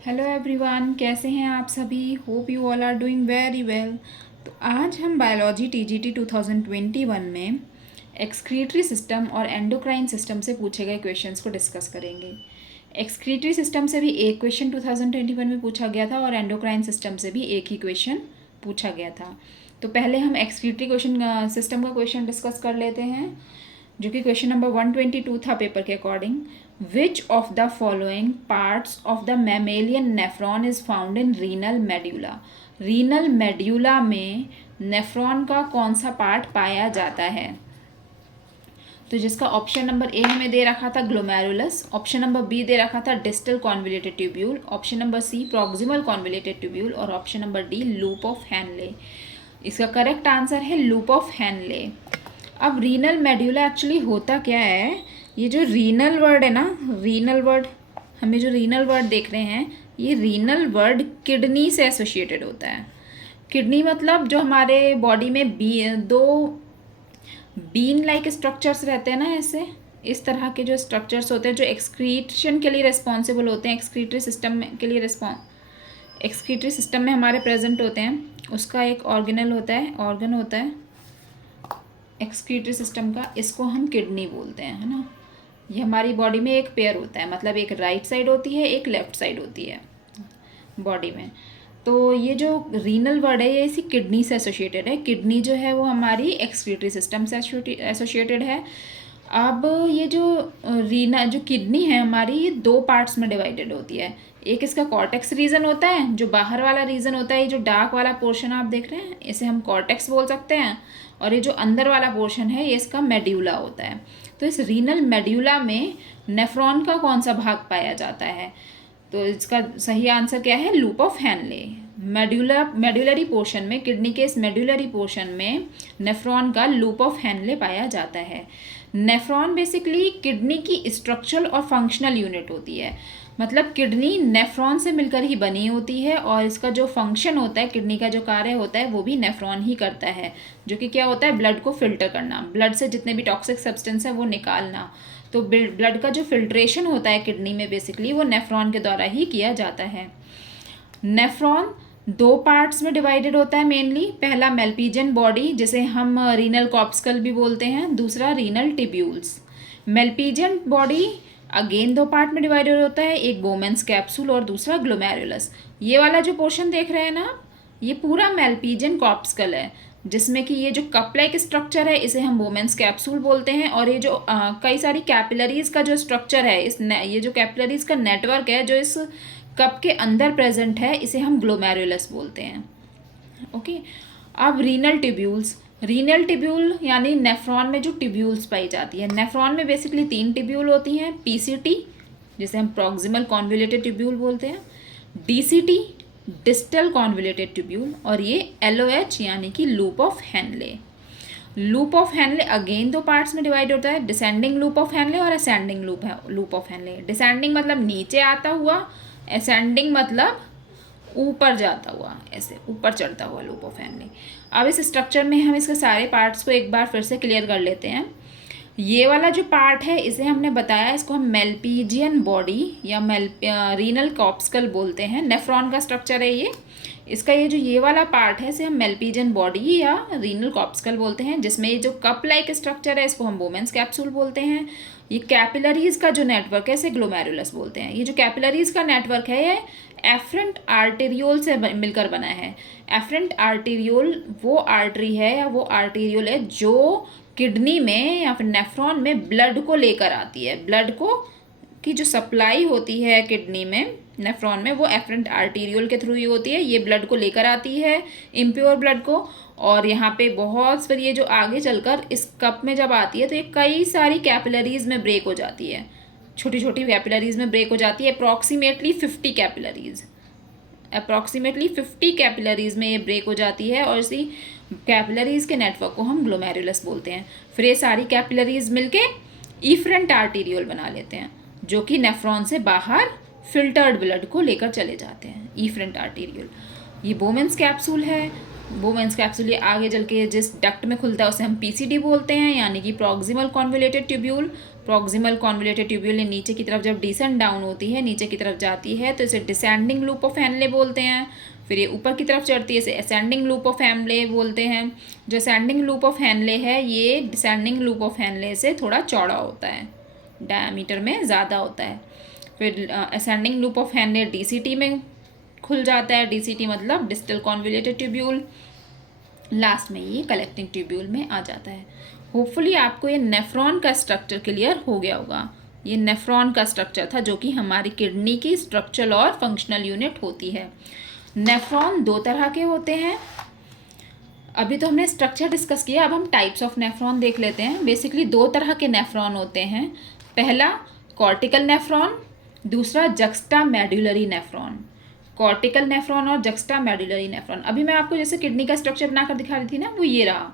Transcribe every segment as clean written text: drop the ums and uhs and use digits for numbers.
Hello everyone, कैसे हैं आप सभी। Hope you all are doing very well. तो आज हम बायोलॉजी टीजीटी 2021 में एक्सक्रीटरी सिस्टम और एंडोक्राइन सिस्टम से पूछे गए क्वेश्चंस को डिस्कस करेंगे। एक्सक्रीटरी सिस्टम से भी एक क्वेश्चन 2021 में पूछा गया था और एंडोक्राइन सिस्टम से भी एक ही क्वेश्चन पूछा गया था। तो पहले हम एक्सक्रीटरी क्वेश्चन सिस्टम का क्वेश्चन डिस्कस कर लेते हैं, जो कि क्वेश्चन नंबर 122 था पेपर के according. Which of the following parts of the mammalian nephron is found in renal medulla. Renal medulla में नेफ्रॉन का कौन सा पार्ट पाया जाता है। तो जिसका ऑप्शन नंबर ए हमें दे रखा था ग्लोमेरुलस, ऑप्शन नंबर बी दे रखा था distal convoluted tubule, option number C proximal convoluted tubule और option number D loop of Henle. इसका करेक्ट आंसर है लूप ऑफ हैनले। अब रीनल मेड्यूला एक्चुअली होता क्या है, ये जो रीनल वर्ड है ना, रीनल वर्ड हमें जो रीनल वर्ड देख रहे हैं, ये रीनल वर्ड किडनी से एसोसिएटेड होता है। किडनी मतलब जो हमारे बॉडी में दो बीन लाइक स्ट्रक्चर्स रहते हैं ना, ऐसे इस तरह के जो स्ट्रक्चर्स होते हैं जो एक्सक्रीशन के लिए रिस्पॉन्सिबल होते हैं, एक्सक्रीटरी सिस्टम के लिए एक्सक्रीटरी सिस्टम में हमारे प्रेजेंट होते हैं, उसका एक ऑर्गन होता है एक्सक्रीटरी सिस्टम का, इसको हम किडनी बोलते हैं, है ना। ये हमारी बॉडी में एक पेयर होता है, मतलब एक राइट साइड होती है, एक लेफ्ट साइड होती है बॉडी में। तो ये जो रीनल वर्ड है ये इसी किडनी से एसोसिएटेड है। किडनी जो है वो हमारी एक्सक्रीटरी सिस्टम से एसोसिएटेड है। अब ये जो किडनी है हमारी, ये दो पार्ट्स में डिवाइडेड होती है। एक इसका कॉर्टेक्स रीजन होता है, जो बाहर वाला रीजन होता है, ये जो डार्क वाला पोर्शन आप देख रहे हैं इसे हम कॉर्टेक्स बोल सकते हैं, और ये जो अंदर वाला पोर्शन है ये इसका मेड्यूला होता है। तो इस रीनल मेड्यूला में नेफ्रॉन का कौन सा भाग पाया जाता है। तो इसका सही आंसर क्या है, loop of Henle. Medullary portion में, किडनी के इस मेड्यूलरी पोर्शन में नेफ्रॉन का लूप ऑफ हैनले पाया जाता है। नेफ्रॉन बेसिकली किडनी की स्ट्रक्चरल और फंक्शनल यूनिट होती है, मतलब किडनी नेफ्रॉन से मिलकर ही बनी होती है, और इसका जो फंक्शन होता है, किडनी का जो कार्य होता है वो भी नेफ्रॉन ही करता है, जो कि क्या होता है, ब्लड को फिल्टर करना, ब्लड से जितने भी टॉक्सिक सब्सटेंस है वो निकालना। तो ब्लड का जो फिल्ट्रेशन होता है किडनी में बेसिकली वो नेफ्रॉन के द्वारा ही किया जाता है। नेफ्रॉन दो पार्ट्स में डिवाइडेड होता है मेनली। पहला मेल्पिजियन बॉडी, जिसे हम रीनल कॉर्पस्कल भी बोलते हैं, दूसरा रीनल टिब्यूल्स। मेल्पिजियन बॉडी अगेन दो पार्ट में डिवाइडेड होता है, एक बोमेंस कैप्सूल और दूसरा ग्लोमेरुलस। ये वाला जो पोर्शन देख रहे हैं ना, ये पूरा मेल्पिजियन कॉर्पस्कल है, जिसमें कि ये जो कप लाइक स्ट्रक्चर है इसे हम बोमेंस कैप्सूल बोलते हैं, और ये जो कई सारी कैपिलरीज का जो स्ट्रक्चर है, ये जो कैपिलरीज का नेटवर्क है जो इस कप के अंदर प्रेजेंट है, इसे हम ग्लोमेरुलस बोलते हैं। ओके। अब रीनल टिब्यूल यानी नेफ्रॉन में जो टिब्यूल्स पाई जाती है। नेफ्रॉन में बेसिकली 3 टिब्यूल होती हैं, पीसीटी जिसे हम प्रॉक्सिमल कॉन्वोल्यूटेड ट्यूब्यूल बोलते हैं, डीसीटी डिस्टल कॉन्वोल्यूटेड ट्यूब्यूल, और ये एलओएच यानी कि loop of Henle. Loop of Henle again दो पार्ट्स में डिवाइड होता है, डिसेंडिंग लूप ऑफ हैनले और ascending loop of Henle. Descending मतलब नीचे आता हुआ, असेंडिंग मतलब ऊपर जाता हुआ, ऐसे ऊपर चढ़ता हुआ लूप ऑफ हैनले। अब इस स्ट्रक्चर में हम इसके सारे पार्ट्स को एक बार फिर से क्लियर कर लेते हैं। ये वाला जो पार्ट है इसे हमने बताया, इसको हम मेल्पिजियन बॉडी या रीनल कॉर्पस्कल बोलते हैं। नेफ्रॉन का स्ट्रक्चर है ये। इसका ये वाला पार्ट है इसे हम मेल्पिजियन बॉडी या रीनल कॉर्पस्कल बोलते हैं, जिसमें ये जो कप लाइक स्ट्रक्चर है इसको हम बोमेंस कैप्सूल बोलते हैं। ये कैपिलरीज का जो नेटवर्क है इसे ग्लोमेरुलस बोलते हैं। ये जो कैपिलरीज का नेटवर्क है ये एफरेंट आर्टेरियोल से मिलकर बना है। एफरेंट आर्टेरियोल वो आर्टरी है या वो आर्टेरियोल है जो किडनी में या फिर नेफ्रॉन में ब्लड को लेकर आती है। ब्लड को की जो सप्लाई होती है किडनी में, नेफ्रॉन में, वो एफरेंट आर्टेरियोल के थ्रू ही होती है। ये ब्लड को लेकर आती है, इम्प्योर ब्लड को, और यहाँ पे बहुत फिर ये जो आगे चलकर इस कप में जब आती है तो ये कई सारी कैपिलरीज में ब्रेक हो जाती है, छोटी छोटी कैपिलरीज में ब्रेक हो जाती है। अप्रॉक्सीमेटली 50 कैपिलरीज में ये ब्रेक हो जाती है, और इसी कैपिलरीज के नेटवर्क को हम ग्लोमेरुलस बोलते हैं। फिर ये सारी कैपिलरीज मिलके इफरेंट आर्टेरियोल बना लेते हैं, जो कि नेफ्रॉन से बाहर फिल्टर्ड ब्लड को लेकर चले जाते हैं, इफरेंट आर्टेरियोल। ये बोमेंस कैप्सूल है। बोमेंस कैप्सूल ये आगे चल के जिस डक्ट में खुलता है उसे हम पीसीडी बोलते हैं, यानी कि proximal convoluted tubule. Proximal convoluted tubule नीचे की तरफ जब डिसेंड डाउन होती है, नीचे की तरफ जाती है, तो इसे डिसेंडिंग लूप ऑफ हेनले बोलते हैं। फिर ये ऊपर की तरफ चढ़ती है, इसे असेंडिंग लूप ऑफ हेनले बोलते हैं। जो असेंडिंग लूप ऑफ हेनले है ये डिसेंडिंग लूप ऑफ हेनले से थोड़ा चौड़ा होता है, डायमीटर में ज़्यादा होता है। फिर ascending loop of Henle DCT में खुल जाता है, डीसीटी मतलब डिस्टल कॉन्वोल्यूटेड ट्यूब्यूल। लास्ट में ये कलेक्टिंग ट्यूब्यूल में आ जाता है। होपफुली आपको ये नेफ्रॉन का स्ट्रक्चर क्लियर हो गया होगा। ये नेफ्रॉन का स्ट्रक्चर था जो कि हमारी किडनी की स्ट्रक्चरल और फंक्शनल यूनिट होती है। नेफ्रॉन दो तरह के होते हैं। अभी तो हमने स्ट्रक्चर डिस्कस किया, अब हम टाइप्स ऑफ नेफ्रॉन देख लेते हैं। बेसिकली दो तरह के नेफ्रॉन होते हैं। पहला कॉर्टिकल नेफ्रॉन, दूसरा juxta medullary nephron. Cortical nephron और जक्स्टा मेडुलरी नेफ्रॉन। अभी मैं आपको जैसे किडनी का स्ट्रक्चर बनाकर दिखा रही थी ना, वो ये रहा।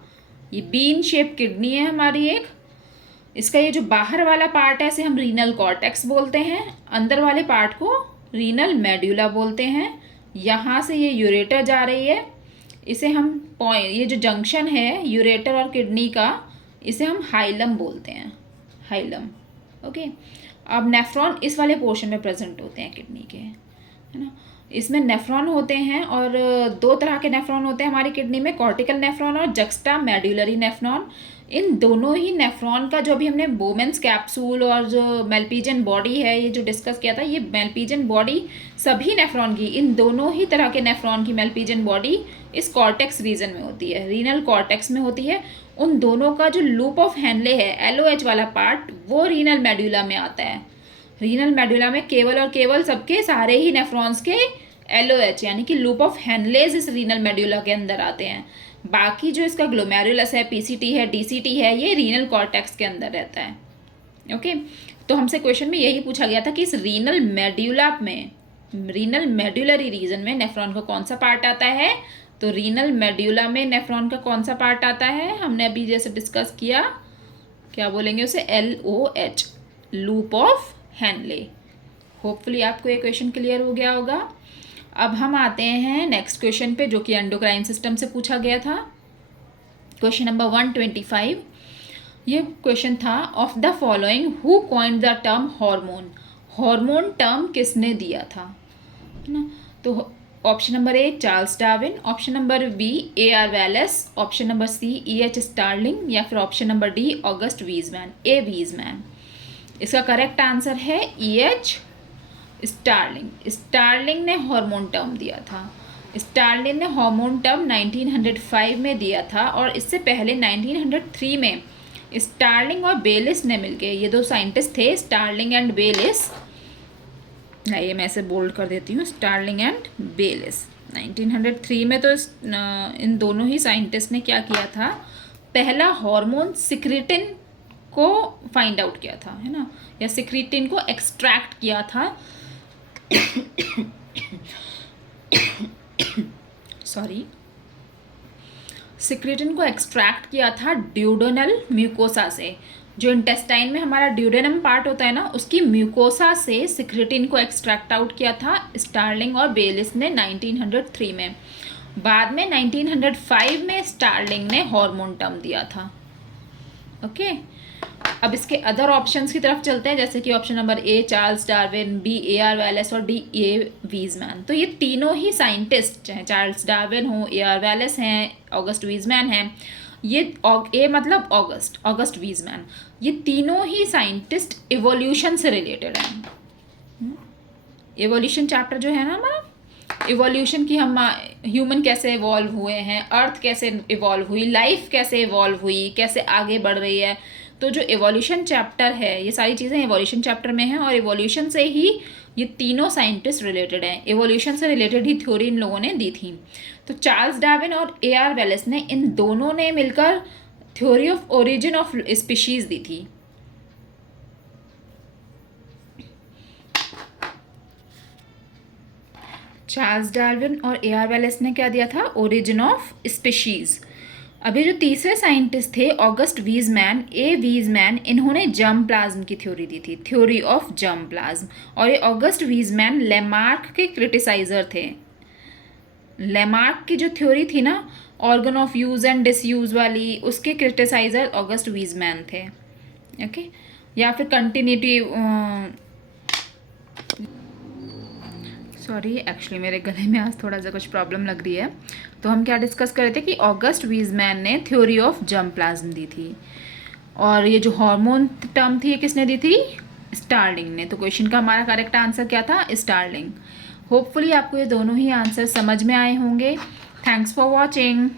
ये बीन शेप किडनी है हमारी एक। इसका ये जो बाहर वाला पार्ट है इसे हम रीनल कॉर्टेक्स बोलते हैं, अंदर वाले पार्ट को रीनल मेडुला बोलते हैं। यहाँ से ये यूरेटर जा रही है, इसे हम ये जो जंक्शन है यूरेटर और किडनी का, इसे हम हाइलम बोलते हैं, हाइलम। ओके, अब नेफ्रॉन इस वाले पोर्शन में प्रेजेंट होते हैं किडनी के, है ना। इसमें नेफ्रॉन होते हैं और दो तरह के नेफ्रॉन होते हैं हमारी किडनी में, कॉर्टिकल नेफ्रॉन और जक्स्टा मेडुलरी नेफ्रॉन। इन दोनों ही नेफ्रॉन का जो अभी हमने बोमेंस कैप्सूल और जो मेल्पिजियन बॉडी है ये जो डिस्कस किया था, ये मेल्पिजियन बॉडी सभी नेफ्रॉन की, इन दोनों ही तरह के नेफ्रॉन की मेल्पिजियन बॉडी इस कॉर्टेक्स रीजन में होती है, रीनल कॉर्टेक्स में होती है। उन दोनों का जो लूप ऑफ हेनले है, LOH वाला पार्ट, वो रीनल मेडुला में आता है। रीनल मेडुला में केवल और केवल सबके सारे ही नेफ्रॉन्स के LOH यानी कि लूप ऑफ हेनलेज इस रीनल मेडुला के अंदर आते हैं। बाकी जो इसका ग्लोमेरुलस है, PCT है, DCT है, ये रीनल कॉर्टेक्स के अंदर रहता है। ओके, तो हमसे क्वेश्चन में यही पूछा गया था कि इस रीनल मेडुला में, रीनल मेडुलरी रीजन में नेफ्रॉन का कौन सा पार्ट आता है। तो रीनल मेडुला में नेफ्रॉन का कौन सा पार्ट आता है, हमने अभी जैसे डिस्कस किया, क्या बोलेंगे उसे, LOH, loop of Henle. Hopefully आपको ये क्वेश्चन क्लियर हो गया होगा। अब हम आते हैं नेक्स्ट क्वेश्चन पे जो कि एंडोक्राइन सिस्टम से पूछा गया था। क्वेश्चन नंबर 125, ये क्वेश्चन था, of the following who coined the term hormone. Hormone term किसने दिया था, है ना। तो option number A Charles Darwin, option number B AR Wallace, option number C EH Starling, या फिर option number D August Weismann, A Weismann. इसका correct answer है EH स्टार्लिंग। स्टार्लिंग ने हार्मोन टर्म दिया था। स्टार्लिंग ने हार्मोन टर्म 1905 में दिया था और इससे पहले 1903 में स्टार्लिंग और बेलिस ने मिलके, ये दो साइंटिस्ट थे, स्टार्लिंग एंड बेलिस, ये मैं इसे बोल्ड कर देती हूँ, स्टार्लिंग एंड बेलिस। 1903 में तो इन दोनों ही साइंटिस्ट ने क्या किया था, पहला हार्मोन सिक्रीटिन को फाइंड आउट किया था, है ना, या सिक्रीटिन को एक्सट्रैक्ट किया था सॉरी, सिक्रीटिन को एक्सट्रैक्ट किया था ड्यूडेनल म्यूकोसा से। जो इंटेस्टाइन में हमारा ड्यूडेनम पार्ट होता है ना, उसकी म्यूकोसा से सिक्रीटिन को एक्सट्रैक्ट आउट किया था स्टार्लिंग और बेलिस ने 1903 में। बाद में 1905 में स्टार्लिंग ने हार्मोन टर्म दिया था। ओके, अब इसके अदर ऑप्शंस की तरफ चलते हैं, जैसे कि option number A Charles Darwin, B AR Wallace और डी A वीजमैन। तो ये तीनों ही साइंटिस्ट, चाहे चार्ल्स डार्विन हो, AR वेलेस हैं, ऑगस्ट वीजमैन हैं, ये ए मतलब ऑगस्ट वीजमैन, ये तीनों ही साइंटिस्ट इवोल्यूशन से रिलेटेड हैं। इवोल्यूशन चैप्टर जो है ना हमारा, इवोल्यूशन की, हम ह्यूमन कैसे इवॉल्व हुए हैं, अर्थ कैसे इवॉल्व हुई, लाइफ कैसे इवॉल्व हुई, कैसे आगे बढ़ रही है। तो जो इवोल्यूशन चैप्टर है, ये सारी चीज़ें इवोल्यूशन चैप्टर में हैं और इवोल्यूशन से ही ये तीनों साइंटिस्ट रिलेटेड हैं। इवोल्यूशन से रिलेटेड ही थ्योरी इन लोगों ने दी थी। तो चार्ल्स डार्विन और AR वेलेस ने, इन दोनों ने मिलकर theory of origin of species दी थी। चार्ल्स डार्विन और AR वेलेस ने क्या दिया था, ओरिजिन ऑफ स्पीशीज़। अभी जो तीसरे साइंटिस्ट थे ऑगस्ट वीजमैन, A वीजमैन, इन्होंने जर्म प्लाज्म की थ्योरी दी थी, थ्योरी ऑफ जर्म प्लाज्म। और ये ऑगस्ट वीजमैन लेमार्क के क्रिटिसाइजर थे। लेमार्क की जो थ्योरी थी ना, organ of use and disuse वाली, उसके क्रिटिसाइजर ऑगस्ट वीजमैन थे। ओके, या फिर कंटिन्यूटी, सॉरी एक्चुअली मेरे गले में आज थोड़ा सा कुछ प्रॉब्लम लग रही है। तो हम क्या डिस्कस कर रहे थे कि ऑगस्ट वीजमैन ने थ्योरी ऑफ जर्मप्लाज्म दी थी, और ये जो हार्मोन टर्म थी ये किसने दी थी? स्टार्लिंग ने। तो क्वेश्चन का हमारा करेक्ट आंसर क्या था? स्टार्लिंग। होपफुली आपको ये दोनों ही आंसर समझ में आए होंगे। Thanks for watching.